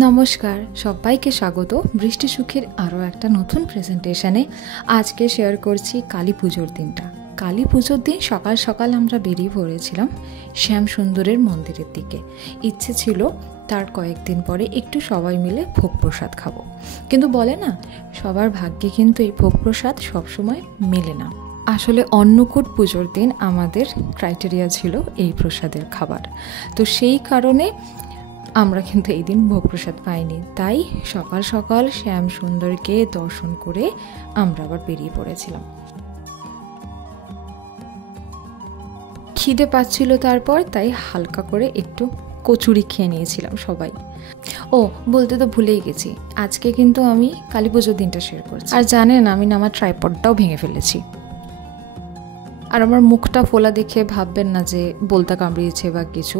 নমস্কার, সবাইকে স্বাগত বৃষ্টি সুখের আরও একটা নতুন প্রেজেন্টেশনে। আজকে শেয়ার করছি কালী পুজোর দিনটা। কালী পুজোর দিন সকাল সকাল আমরা বেরিয়ে পড়েছিলাম শ্যাম সুন্দরের মন্দিরের দিকে। ইচ্ছে ছিল তার কয়েকদিন পরে একটু সবাই মিলে ভোগ প্রসাদ খাবো, কিন্তু বলে না, সবার ভাগ্যে কিন্তু এই ভোগ প্রসাদ সবসময় মেলে না। আসলে অন্নকূট পুজোর দিন আমাদের ক্রাইটেরিয়া ছিল এই প্রসাদের খাবার, তো সেই কারণে আমরা কিন্তু এই দিন ভোগ প্রসাদ পাইনি। তাই সকাল সকাল শ্যাম সুন্দরকে দর্শন করে আমরা আবার বেরিয়ে পড়েছিলাম। খিদে পাচ্ছিল তারপর, তাই হালকা করে একটু কচুরি খেয়ে নিয়েছিলাম সবাই। ও বলতে তো ভুলেই গেছি, আজকে কিন্তু আমি কালী পুজোর দিনটা শেয়ার করছি। আর জানেন, আমি না আমার ট্রাইপডটাও ভেঙে ফেলেছি। আর আমার মুখটা ফোলা দেখে ভাববেন না যে বলতা কামড়িয়েছে বা কিছু।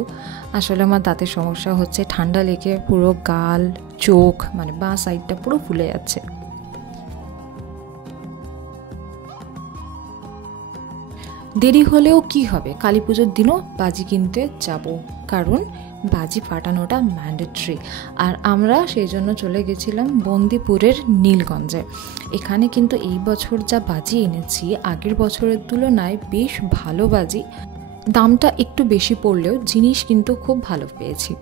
আসলে আমার দাঁতের সমস্যা হচ্ছে, ঠান্ডা লেগে পুরো গাল, চোখ, মানে বাঁ সাইডটা পুরো ফুলে যাচ্ছে। দেরি হলেও কি হবে, কালী পুজোর দিনও বাজি কিনতে যাব, কারণ বাজি ফাটানোটা ম্যান্ডেটরি। আর আমরা সেই জন্য চলে গেছিলাম বন্দিপুরের নীলগঞ্জে। এখানে কিন্তু এই বছর যা বাজি এনেছি আগের বছরের তুলনায় বেশ ভালো বাজি। দামটা একটু বেশি পড়লেও জিনিস কিন্তু খুব ভালো পেয়েছি।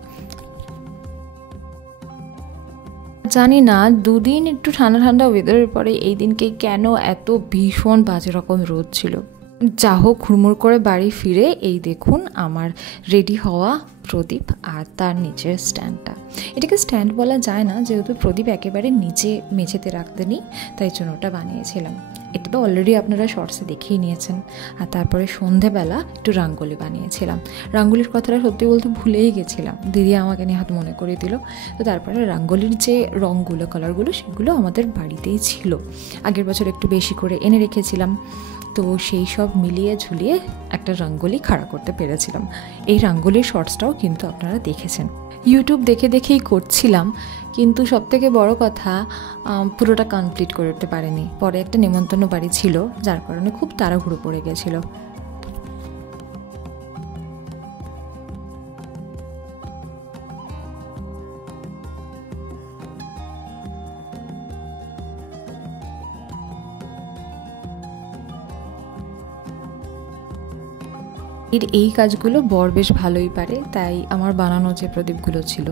জানি না, দুদিন একটু ঠান্ডা ঠান্ডা ওয়েদারের পরে এই দিনকে কেন এত ভীষণ বাজে রকম রোদ ছিল। যা হোক, হুড়মুড় করে বাড়ি ফিরে এই দেখুন আমার রেডি হওয়া প্রদীপ আর তার নিচের স্ট্যান্ডটা। এটাকে স্ট্যান্ড বলা যায় না, যেহেতু প্রদীপ একেবারে নিচে মেঝেতে রাখতে নেই, তাই জন্য ওটা বানিয়েছিলাম। এটা তো অলরেডি আপনারা শর্টসে দেখেই নিয়েছেন। আর তারপরে সন্ধেবেলা একটু রাঙ্গোলি বানিয়েছিলাম। রাঙ্গোলির কথাটা সত্যি বলতে ভুলেই গেছিলাম, দিদি আমাকে নিয়ে হাত মনে করে দিল। তো তারপরে রাঙ্গোলির যে রঙগুলো, কালারগুলো, সেগুলো আমাদের বাড়িতেই ছিল। আগের বছর একটু বেশি করে এনে রেখেছিলাম, তো সেই সব মিলিয়ে ঝুলিয়ে একটা রঙ্গোলি খাড়া করতে পেরেছিলাম। এই রঙ্গোলির শর্টসটাও কিন্তু আপনারা দেখেছেন। ইউটিউব দেখে দেখেই করছিলাম, কিন্তু সবথেকে বড় কথা পুরোটা কমপ্লিট করে উঠতে পারিনি। পরে একটা নেমন্তন্ন বাড়ি ছিল, যার কারণে খুব তাড়াহুড়ো পড়ে গেছিলো। এই কাজগুলো বর বেশ ভালোই পারে, তাই আমার বানানো যে প্রদীপগুলো ছিল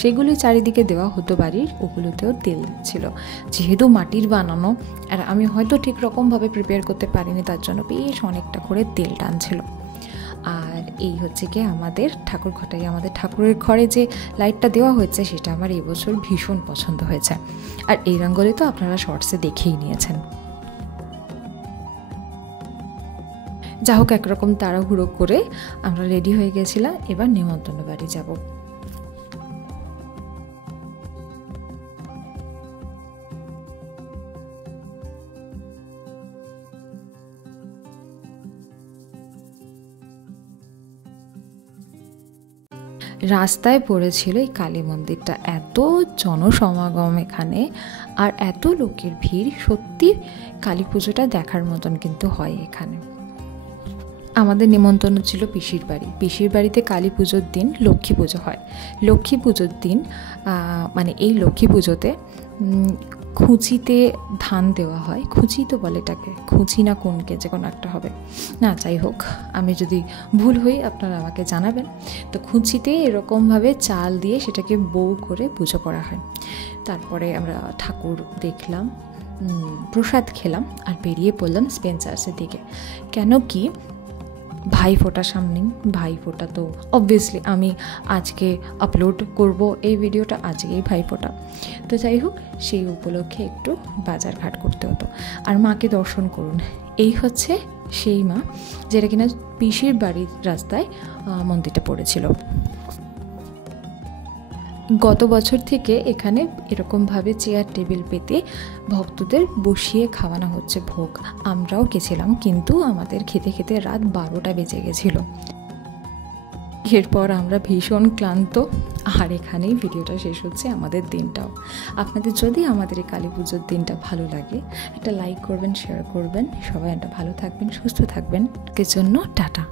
সেগুলোই চারিদিকে দেওয়া হতো বাড়ির, ওগুলোতেও তেল ছিল। যেহেতু মাটির বানানো আর আমি হয়তো ঠিক রকমভাবে প্রিপেয়ার করতে পারিনি, তার জন্য বেশ অনেকটা করে তেল টানছিল। আর এই হচ্ছে কি আমাদের ঠাকুর ঘটাই, আমাদের ঠাকুরের ঘরে যে লাইটটা দেওয়া হয়েছে সেটা আমার এবছর ভীষণ পছন্দ হয়েছে। আর এই রঙ্গোলি তো আপনারা শর্টসে দেখেই নিয়েছেন। যা হোক, একরকম তাড়াহুড়ো করে আমরা রেডি হয়ে গেছিলাম, এবার নেমন্তন্ন বাড়ি যাব। রাস্তায় পড়েছিল এই কালী মন্দিরটা, এত জনসমাগম এখানে আর এত লোকের ভিড়, সত্যি কালী পুজোটা দেখার মতন কিন্তু হয় এখানে। আমাদের নিমন্ত্রণ ছিল পিসির বাড়ি। পিসির বাড়িতে কালী পুজোর দিন লক্ষ্মী পুজো হয়। লক্ষ্মী পুজোর দিন মানে এই লক্ষ্মী পুজোতে খুঁচিতে ধান দেওয়া হয়। খুঁচি তো বলে এটাকে, খুঁচি না কোনকে, যে কোনো একটা হবে না, যাই হোক, আমি যদি ভুল হই আপনারা আমাকে জানাবেন। তো খুঁচিতে এরকমভাবে চাল দিয়ে সেটাকে বউ করে পুজো করা হয়। তারপরে আমরা ঠাকুর দেখলাম, প্রসাদ খেলাম আর বেরিয়ে পড়লাম স্পেন্সার্সের দিকে। কেন কি, ভাইফোঁটা সামনেই, ভাইফোঁটা তো অবভিয়াসলি আমি আজকে আপলোড করব এই ভিডিওটা, আজকেই ভাইফোঁটা। তো যাই হোক, সেই উপলক্ষে একটু বাজার ঘাট করতে হতো। আর মাকে দর্শন করুন, এই হচ্ছে সেই মা যেটা কিনা পিসির বাড়ির রাস্তায় মন্দিরটা পড়েছিল। গত বছর থেকে এখানে এরকমভাবে চেয়ার টেবিল পেতে ভক্তদের বসিয়ে খাওয়ানো হচ্ছে ভোগ। আমরাও গেছিলাম, কিন্তু আমাদের খেতে খেতে রাত 12টা বেজে গেছিল। এরপর আমরা ভীষণ ক্লান্ত, আর এখানেই ভিডিওটা শেষ হচ্ছে, আমাদের দিনটাও। আপনাদের যদি আমাদের এই কালী পুজোর দিনটা ভালো লাগে, একটা লাইক করবেন, শেয়ার করবেন। সবাই একটা ভালো থাকবেন, সুস্থ থাকবেন। এর জন্য টাটা।